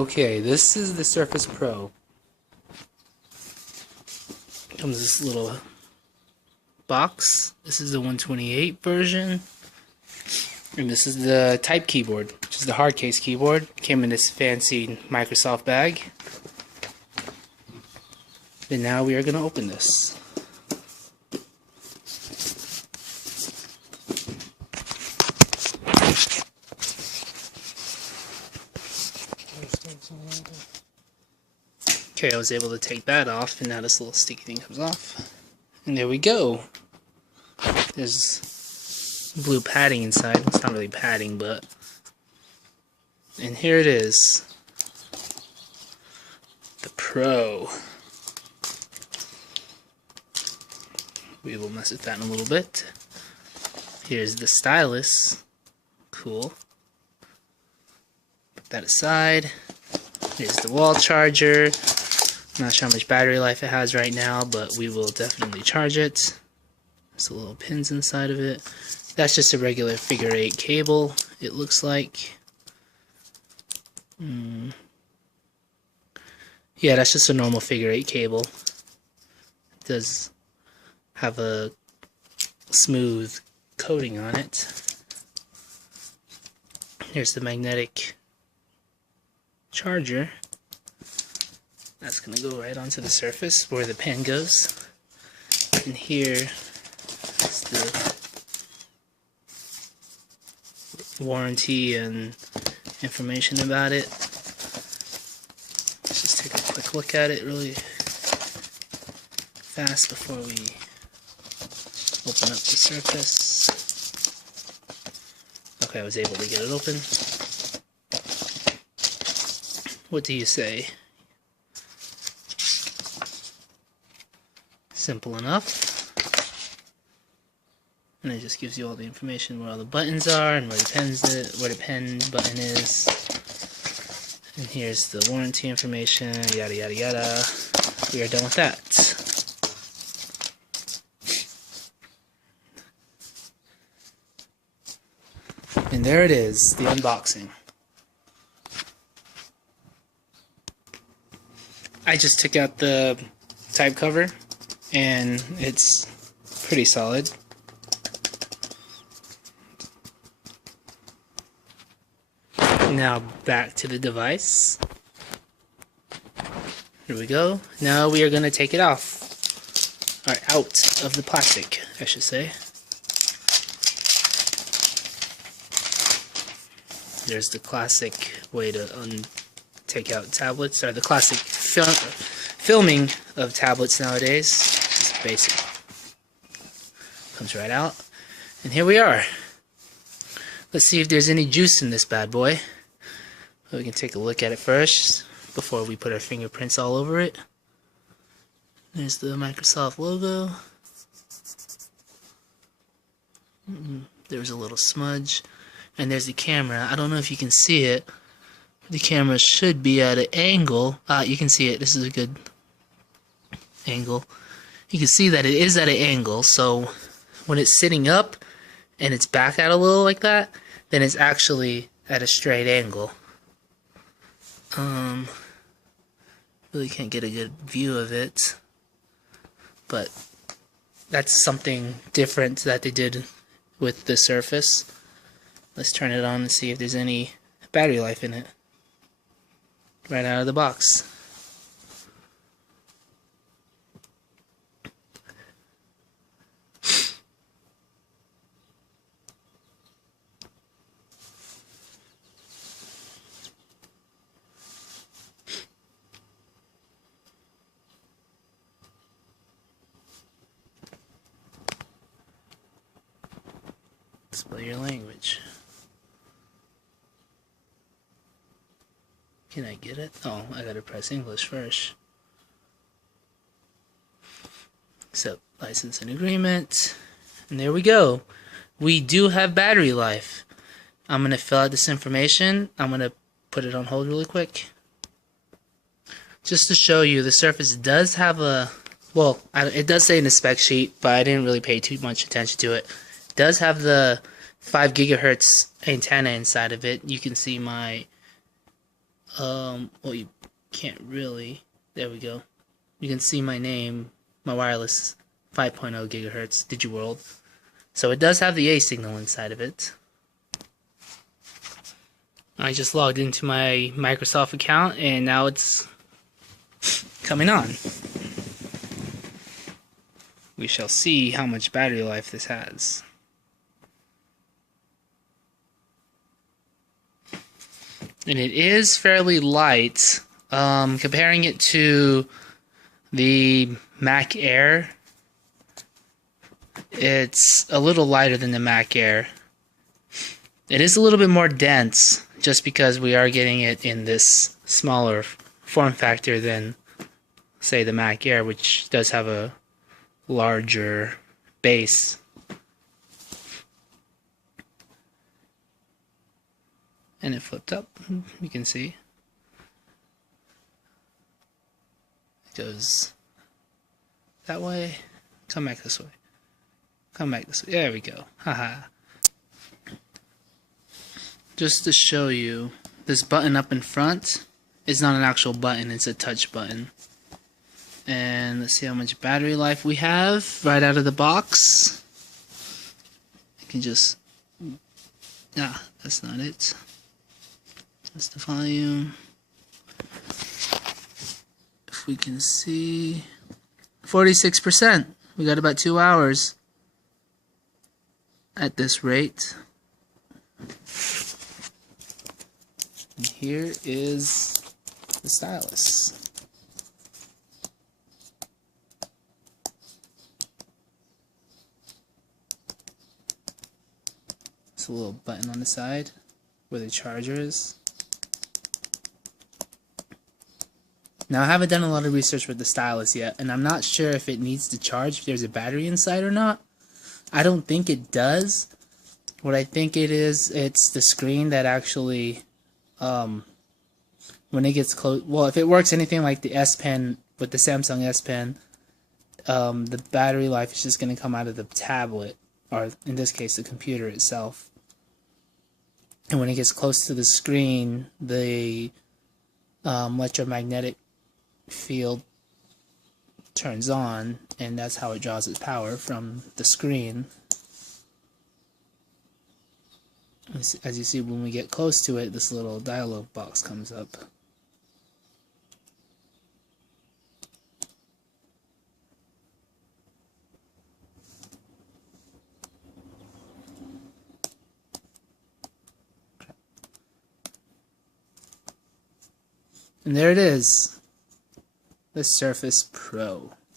Okay, this is the Surface Pro. Comes this little box. This is the 128 version. And this is the Type keyboard, which is the hard case keyboard. Came in this fancy Microsoft bag. And now we are going to open this. Okay, I was able to take that off, and now this little sticky thing comes off. And there we go. There's blue padding inside. It's not really padding, but... And here it is. The Pro. We will mess with that in a little bit. Here's the stylus. Cool. Put that aside. Here's the wall charger. I'm not sure how much battery life it has right now, but we will definitely charge it. There's the little pins inside of it. That's just a regular figure 8 cable, it looks like. Yeah, that's just a normal figure 8 cable. It does have a smooth coating on it. Here's the magnetic charger. That's going to go right onto the surface where the pen goes. And here is the warranty and information about it. Let's just take a quick look at it really fast before we open up the surface. Okay, I was able to get it open. What do you say? Simple enough. And it just gives you all the information where all the buttons are and where the pen button is. And here's the warranty information, yada yada yada. We are done with that. And there it is, the unboxing. I just took out the type cover, and it's pretty solid. Now back to the device. Here we go. Now we are going to take it off. Or out of the plastic, I should say. There's the classic way to take out tablets, or the classic filming of tablets nowadays. It's basic. Comes right out. And here we are. Let's see if there's any juice in this bad boy. We can take a look at it first before we put our fingerprints all over it. There's the Microsoft logo. There's a little smudge. And there's the camera. I don't know if you can see it. The camera should be at an angle. You can see it. This is a good angle. You can see that it is at an angle. So when it's sitting up and it's back out a little like that, then it's actually at a straight angle. Really can't get a good view of it. But that's something different that they did with the Surface. Let's turn it on and see if there's any battery life in it. Right out of the box. Display your language. Can I get it? Oh, I gotta press English first. Accept license and agreement. And there we go. We do have battery life. I'm gonna fill out this information. I'm gonna put it on hold really quick. Just to show you, the Surface does have a... Well, it does say in the spec sheet, but I didn't really pay too much attention to it. It does have the 5 gigahertz antenna inside of it. You can see my well, you can't really. There we go. You can see my name, my wireless 5.0 gigahertz DigiWorld. So it does have the A signal inside of it. I just logged into my Microsoft account and now it's coming on. We shall see how much battery life this has. And it is fairly light. Comparing it to the Mac Air, it's a little lighter than the Mac Air. It is a little bit more dense, just because we are getting it in this smaller form factor than, say, the Mac Air, which does have a larger base. And it flipped up, you can see. It goes that way. Come back this way. Come back this way. There we go. Haha. Just to show you, this button up in front is not an actual button, it's a touch button. And let's see how much battery life we have right out of the box. I can just... that's not it. That's the volume. If we can see... 46%. We got about 2 hours at this rate. And here is the stylus. It's a little button on the side where the charger is. Now, I haven't done a lot of research with the stylus yet, and I'm not sure if it needs to charge, if there's a battery inside or not. I don't think it does. What I think it is, it's the screen that actually, when it gets close, well, if it works anything like the S Pen with the Samsung S Pen, the battery life is just going to come out of the tablet, or in this case, the computer itself. And when it gets close to the screen, the electromagnetic field turns on, and that's how it draws its power from the screen. As you see, when we get close to it, this little dialog box comes up. And there it is, the Surface Pro.